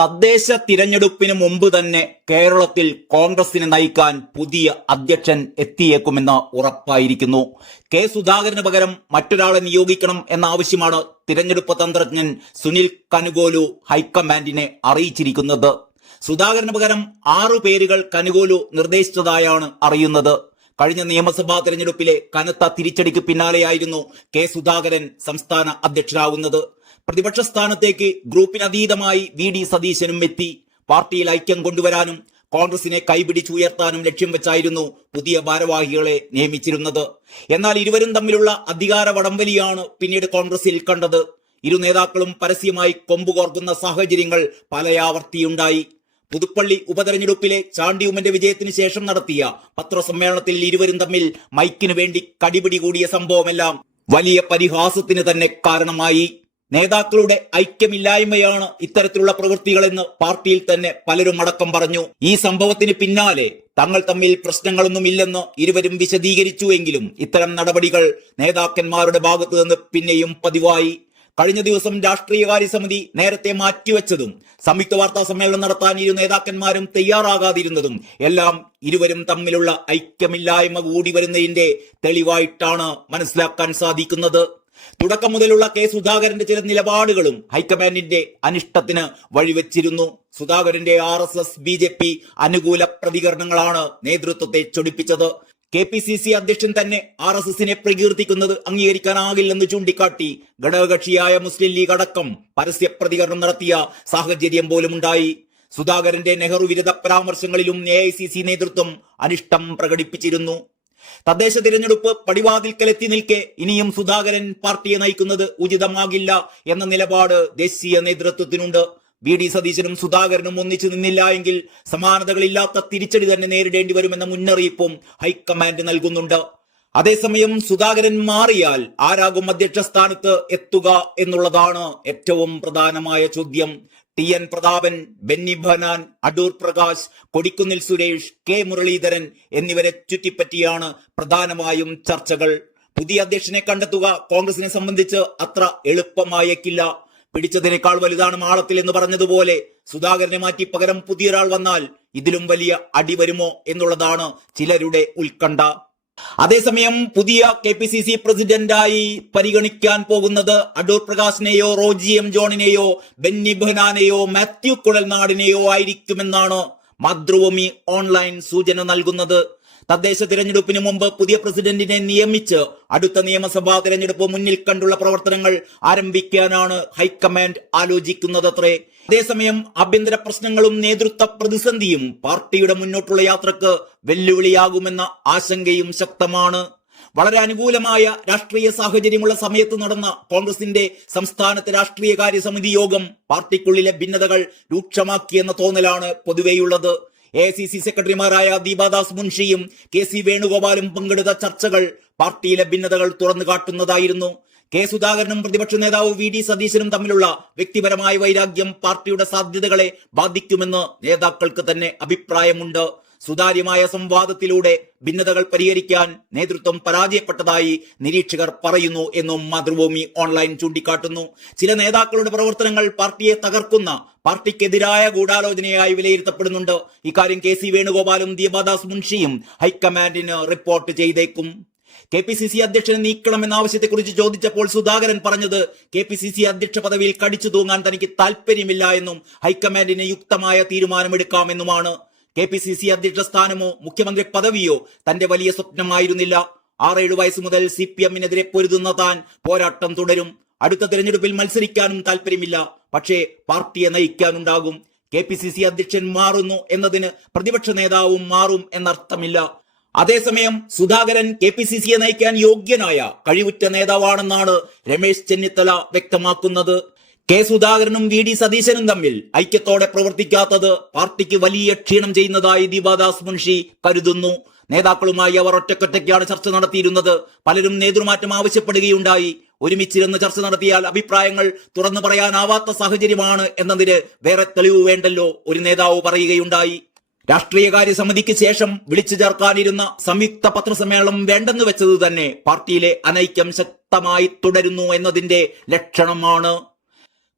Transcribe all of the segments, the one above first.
തദ്ദേശ തിരഞ്ഞെടുപ്പിന് മുമ്പ് തന്നെ കേരളത്തിൽ കോൺഗ്രസിനെ നയിക്കാൻ പുതിയ അധ്യക്ഷൻ എത്തിയേക്കുമെന്ന് ഉറപ്പായിരിക്കുന്നു. കെ സുധാകരന് പകരം മറ്റൊരാളെ നിയോഗിക്കണം എന്ന ആവശ്യമാണ് തിരഞ്ഞെടുപ്പ് തന്ത്രജ്ഞൻ സുനിൽ കനുഗോലു ഹൈക്കമാൻഡിനെ അറിയിച്ചിരിക്കുന്നത്. സുധാകരന് പകരം ആറു പേരുകൾ കനുഗോലു നിർദ്ദേശിച്ചതായാണ് അറിയുന്നത്. കഴിഞ്ഞ നിയമസഭാ തെരഞ്ഞെടുപ്പിലെ കനത്ത തിരിച്ചടിക്ക് പിന്നാലെയായിരുന്നു കെ സുധാകരൻ സംസ്ഥാന അധ്യക്ഷരാകുന്നത് പ്രതിപക്ഷ സ്ഥാനത്തേക്ക് ഗ്രൂപ്പിനതീതമായി വി ഡി സതീശനും എത്തി. പാർട്ടിയിൽ ഐക്യം കൊണ്ടുവരാനും കോൺഗ്രസിനെ കൈപിടിച്ചുയർത്താനും ലക്ഷ്യം വെച്ചായിരുന്നു പുതിയ ഭാരവാഹികളെ നിയമിച്ചിരുന്നത്. എന്നാൽ ഇരുവരും തമ്മിലുള്ള അധികാര വടംവലിയാണ് പിന്നീട് കോൺഗ്രസിൽ കണ്ടത്. ഇരു നേതാക്കളും പരസ്യമായി കൊമ്പുകോർക്കുന്ന സാഹചര്യങ്ങൾ പലയാവർത്തിയുണ്ടായി. പുതുപ്പള്ളി ഉപതെരഞ്ഞെടുപ്പിലെ ചാണ്ടിയുമ്മന്റെ വിജയത്തിന് ശേഷം നടത്തിയ പത്രസമ്മേളനത്തിൽ ഇരുവരും തമ്മിൽ മൈക്കിനു വേണ്ടി കടിപിടി കൂടിയ സംഭവമെല്ലാം വലിയ പരിഹാസത്തിന് തന്നെ കാരണമായി. നേതാക്കളുടെ ഐക്യമില്ലായ്മയാണ് ഇത്തരത്തിലുള്ള പ്രവൃത്തികളെന്ന് പാർട്ടിയിൽ തന്നെ പലരും അടക്കം പറഞ്ഞു. ഈ സംഭവത്തിന് പിന്നാലെ തങ്ങൾ തമ്മിൽ പ്രശ്നങ്ങളൊന്നുമില്ലെന്ന് ഇരുവരും വിശദീകരിച്ചുവെങ്കിലും ഇത്തരം നടപടികൾ നേതാക്കന്മാരുടെ ഭാഗത്തു നിന്ന് പിന്നെയും പതിവായി. കഴിഞ്ഞ ദിവസം രാഷ്ട്രീയകാര്യ സമിതി നേരത്തെ മാറ്റിവെച്ചതും സംയുക്ത വാർത്താ സമ്മേളനം നടത്താൻ ഇരു നേതാക്കന്മാരും തയ്യാറാകാതിരുന്നതും എല്ലാം ഇരുവരും തമ്മിലുള്ള ഐക്യമില്ലായ്മ കൂടി വരുന്നതിന്റെ തെളിവായിട്ടാണ് മനസ്സിലാക്കാൻ സാധിക്കുന്നത്. തുടക്കം മുതലുള്ള കെ സുധാകരന്റെ ചില നിലപാടുകളും ഹൈക്കമാൻഡിന്റെ അനിഷ്ടത്തിന് വഴിവെച്ചിരുന്നു. സുധാകരന്റെ R S S B J P അനുകൂല പ്രതികരണങ്ങളാണ് നേതൃത്വത്തെ ചൊടിപ്പിച്ചത്. കെ പി സി സി അധ്യക്ഷൻ തന്നെ ആർ എസ് എസിനെ പ്രകീർത്തിക്കുന്നത് അംഗീകരിക്കാനാകില്ലെന്ന് ചൂണ്ടിക്കാട്ടി ഘടകകക്ഷിയായ മുസ്ലിം ലീഗ് അടക്കം പരസ്യ പ്രതികരണം നടത്തിയ സാഹചര്യം പോലുമുണ്ടായി. സുധാകരന്റെ നെഹ്റു വിരുദ്ധ പരാമർശങ്ങളിലും എ നേതൃത്വം അനിഷ്ടം പ്രകടിപ്പിച്ചിരുന്നു. തദ്ദേശ തിരഞ്ഞെടുപ്പ് പടിവാതിൽക്കലെത്തി നിൽക്കെ ഇനിയും സുധാകരൻ പാർട്ടിയെ നയിക്കുന്നത് ഉചിതമാകില്ല എന്ന നിലപാട് ദേശീയ നേതൃത്വത്തിനുണ്ട്. വി ഡി സതീശനും സുധാകരനും ഒന്നിച്ചു നിന്നില്ല എങ്കിൽ സമാനതകളില്ലാത്ത തിരിച്ചടി തന്നെ നേരിടേണ്ടി വരുമെന്ന മുന്നറിയിപ്പും ഹൈക്കമാൻഡ് നൽകുന്നുണ്ട്. അതേസമയം സുധാകരൻ മാറിയാൽ ആരാകും അധ്യക്ഷ സ്ഥാനത്ത് എത്തുക എന്നുള്ളതാണ് ഏറ്റവും പ്രധാനമായ ചോദ്യം. T N Prathapan Benny Behanan Adoor Prakash Kodikunnil Suresh K Muraleedharan എന്നിവരെ ചുറ്റിപ്പറ്റിയാണ് പ്രധാനമായും ചർച്ചകൾ. പുതിയ അധ്യക്ഷനെ കണ്ടെത്തുക കോൺഗ്രസിനെ സംബന്ധിച്ച് അത്ര എളുപ്പമായേക്കില്ല. പിടിച്ചതിനേക്കാൾ വലുതാണ് മാളത്തിൽ എന്ന് പറഞ്ഞതുപോലെ സുധാകരനെ മാറ്റി പകരം പുതിയൊരാൾ വന്നാൽ ഇതിലും വലിയ അടി വരുമോ എന്നുള്ളതാണ് ചിലരുടെ ഉത്കണ്ഠ. അതേസമയം പുതിയ കെ പി സി സി പ്രസിഡന്റായി പരിഗണിക്കാൻ പോകുന്നത് അടൂർ പ്രകാശിനെയോ റോജി എം ജോണിനെയോ ബെന്നി ബെഹനാനെയോ മാത്യു കുഴൽനാടിനെയോ ആയിരിക്കുമെന്നാണ് മാതൃഭൂമി ഓൺലൈൻ സൂചന നൽകുന്നത്. തദ്ദേശ തിരഞ്ഞെടുപ്പിന് മുമ്പ് പുതിയ പ്രസിഡന്റിനെ നിയമിച്ച് അടുത്ത നിയമസഭാ തിരഞ്ഞെടുപ്പ് മുന്നിൽ കണ്ടുള്ള പ്രവർത്തനങ്ങൾ ആരംഭിക്കാനാണ് ഹൈക്കമാൻഡ് ആലോചിക്കുന്നതത്രേ. അതേസമയം ആഭ്യന്തര പ്രശ്നങ്ങളും നേതൃത്വ പ്രതിസന്ധിയും പാർട്ടിയുടെ മുന്നോട്ടുള്ള യാത്രയ്ക്ക് വെല്ലുവിളിയാകുമെന്ന ആശങ്കയും ശക്തമാണ്. വളരെ അനുകൂലമായ രാഷ്ട്രീയ സാഹചര്യമുള്ള സമയത്ത് നടന്ന കോൺഗ്രസിന്റെ സംസ്ഥാനത്തെ രാഷ്ട്രീയകാര്യ സമിതി യോഗം പാർട്ടിക്കുള്ളിലെ ഭിന്നതകൾ രൂക്ഷമാക്കിയെന്ന തോന്നലാണ് പൊതുവെയുള്ളത്. എ സി സി സെക്രട്ടറിമാരായ ദീപാദാസ് മുൻഷിയും കെ സി വേണുഗോപാലും പങ്കെടുത്ത ചർച്ചകൾ പാർട്ടിയിലെ ഭിന്നതകൾ തുറന്നു കാട്ടുന്നതായിരുന്നു. കെ സുധാകരനും പ്രതിപക്ഷ നേതാവ് വി ഡി സതീശനും തമ്മിലുള്ള വ്യക്തിപരമായ വൈരാഗ്യം പാർട്ടിയുടെ സാധ്യതകളെ ബാധിക്കുമെന്ന് നേതാക്കൾക്ക് തന്നെ അഭിപ്രായമുണ്ട്. സുതാര്യമായ സംവാദത്തിലൂടെ ഭിന്നതകൾ പരിഹരിക്കാൻ നേതൃത്വം പരാജയപ്പെട്ടതായി നിരീക്ഷകർ പറയുന്നു എന്നും മാതൃഭൂമി ഓൺലൈൻ ചൂണ്ടിക്കാട്ടുന്നു. ചില നേതാക്കളുടെ പ്രവർത്തനങ്ങൾ പാർട്ടിയെ തകർക്കുന്ന പാർട്ടിക്കെതിരായ ഗൂഢാലോചനയായി വിലയിരുത്തപ്പെടുന്നുണ്ട്. ഇക്കാര്യം കെ സി വേണുഗോപാലും ദീപദാസ് മുൻഷിയും ഹൈക്കമാൻഡിന് റിപ്പോർട്ട് ചെയ്തേക്കും. കെ പി സി സി അധ്യക്ഷനെ നീക്കണമെന്ന ആവശ്യത്തെക്കുറിച്ച് ചോദിച്ചപ്പോൾ സുധാകരൻ പറഞ്ഞത് കെ പി സി സി അധ്യക്ഷ പദവിയിൽ കടിച്ചു തൂങ്ങാൻ തനിക്ക് താല്പര്യമില്ല എന്നും ഹൈക്കമാൻഡിന് യുക്തമായ തീരുമാനമെടുക്കാമെന്നുമാണ്. കെ പി സി സി അധ്യക്ഷ സ്ഥാനമോ മുഖ്യമന്ത്രി പദവിയോ തന്റെ വലിയ സ്വപ്നമായിരുന്നില്ല. ആറേഴു വയസ്സ് മുതൽ സി പി എമ്മിനെതിരെ പൊരുതുന്ന താൻ പോരാട്ടം തുടരും. അടുത്ത തെരഞ്ഞെടുപ്പിൽ മത്സരിക്കാനും താല്പര്യമില്ല പക്ഷേ പാർട്ടിയെ നയിക്കാനുണ്ടാകും. കെ പി സി സി അധ്യക്ഷൻ മാറുന്നു എന്നതിന് പ്രതിപക്ഷ നേതാവും മാറും എന്നർത്ഥമില്ല. അതേസമയം സുധാകരൻ കെ പി സി സിയെ നയിക്കാൻ യോഗ്യനായ കഴിവുറ്റ നേതാവാണെന്നാണ് രമേശ് ചെന്നിത്തല വ്യക്തമാക്കുന്നത്. കെ സുധാകരനും വി ഡി സതീശനും തമ്മിൽ ഐക്യത്തോടെ പ്രവർത്തിക്കാത്തത് പാർട്ടിക്ക് വലിയ ക്ഷീണം ചെയ്യുന്നതായി ദീപാദാസ് മുൻഷി കരുതുന്നു. നേതാക്കളുമായി അവർ ഒറ്റക്കൊറ്റയ്ക്കാണ് ചർച്ച നടത്തിയിരുന്നത്. പലരും നേതൃമാറ്റം ആവശ്യപ്പെടുകയുണ്ടായി. ഒരുമിച്ചിരുന്ന് ചർച്ച നടത്തിയാൽ അഭിപ്രായങ്ങൾ തുറന്നു പറയാനാവാത്ത സാഹചര്യമാണ് എന്നതിന് വേറെ തെളിവ് വേണ്ടല്ലോ ഒരു നേതാവ് പറയുകയുണ്ടായി. രാഷ്ട്രീയകാര്യ സമിതിക്ക് ശേഷം വിളിച്ചു ചേർക്കാനിരുന്ന സംയുക്ത പത്രസമ്മേളനം വേണ്ടെന്ന് വെച്ചത് തന്നെ പാർട്ടിയിലെ അനൈക്യം ശക്തമായി തുടരുന്നു എന്നതിന്റെ ലക്ഷണമാണ്.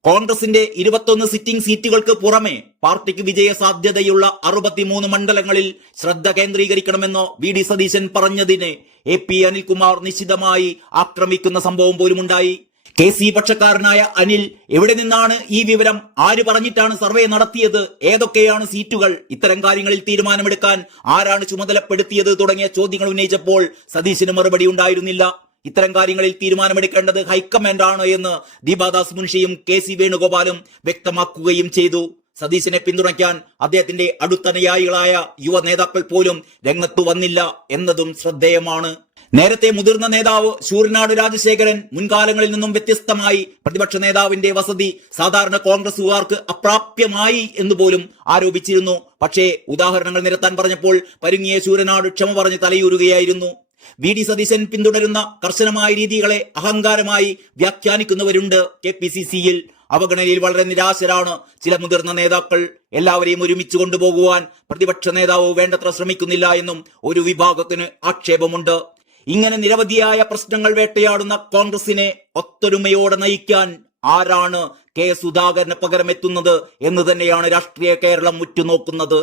കോൺഗ്രസിന്റെ ഇരുപത്തൊന്ന് സിറ്റിംഗ് സീറ്റുകൾക്ക് പുറമെ പാർട്ടിക്ക് വിജയ സാധ്യതയുള്ള അറുപത്തിമൂന്ന് മണ്ഡലങ്ങളിൽ ശ്രദ്ധ കേന്ദ്രീകരിക്കണമെന്ന് വി ഡി സതീശൻ പറഞ്ഞതിന് എ പി അനിൽകുമാർ നിശ്ചിതമായി ആക്രമിക്കുന്ന സംഭവം പോലുമുണ്ടായി. കെ സി പക്ഷക്കാരനായ അനിൽ എവിടെ നിന്നാണ് ഈ വിവരം ആര് പറഞ്ഞിട്ടാണ് സർവേ നടത്തിയത്? ഏതൊക്കെയാണ് സീറ്റുകൾ? ഇത്തരം കാര്യങ്ങളിൽ തീരുമാനമെടുക്കാൻ ആരാണ് ചുമതലപ്പെടുത്തിയത് തുടങ്ങിയ ചോദ്യങ്ങൾ ഉന്നയിച്ചപ്പോൾ സതീശന് മറുപടി ഉണ്ടായിരുന്നില്ല. ഇത്തരം കാര്യങ്ങളിൽ തീരുമാനമെടുക്കേണ്ടത് ഹൈക്കമാൻഡ് ആണ് എന്ന് ദീപാദാസ് മുൻഷിയും കെ സി വേണുഗോപാലും വ്യക്തമാക്കുകയും ചെയ്തു. സതീശനെ പിന്തുണയ്ക്കാൻ അദ്ദേഹത്തിന്റെ അടുത്തനുയായികളായ യുവ നേതാക്കൾ പോലും രംഗത്തു വന്നില്ല എന്നതും ശ്രദ്ധേയമാണ്. നേരത്തെ മുതിർന്ന നേതാവ് ശൂരനാട് രാജശേഖരൻ മുൻകാലങ്ങളിൽ നിന്നും വ്യത്യസ്തമായി പ്രതിപക്ഷ നേതാവിന്റെ വസതി സാധാരണ കോൺഗ്രസുകാർക്ക് അപ്രാപ്യമായി എന്ന് പോലും ആരോപിച്ചിരുന്നു. പക്ഷേ ഉദാഹരണങ്ങൾ നിരത്താൻ പറഞ്ഞപ്പോൾ പരുങ്ങിയ ശൂരനാട് ക്ഷമ പറഞ്ഞ് തലയൂരുകയായിരുന്നു. വി ഡി സതീശൻ പിന്തുടരുന്ന കർശനമായ രീതികളെ അഹങ്കാരമായി വ്യാഖ്യാനിക്കുന്നവരുണ്ട് കെ പി സി സിയിൽ. അവഗണനയിൽ വളരെ നിരാശരാണ് ചില മുതിർന്ന നേതാക്കൾ. എല്ലാവരെയും ഒരുമിച്ച് കൊണ്ടുപോകുവാൻ പ്രതിപക്ഷ നേതാവ് വേണ്ടത്ര ശ്രമിക്കുന്നില്ല എന്നും ഒരു വിഭാഗത്തിന് ആക്ഷേപമുണ്ട്. ഇങ്ങനെ നിരവധിയായ പ്രശ്നങ്ങൾ വേട്ടയാടുന്ന കോൺഗ്രസിനെ ഒത്തൊരുമയോടെ നയിക്കാൻ ആരാണ് കെ സുധാകരന് പകരം എത്തുന്നത് എന്ന് തന്നെയാണ് രാഷ്ട്രീയ കേരളം ഉറ്റുനോക്കുന്നത്.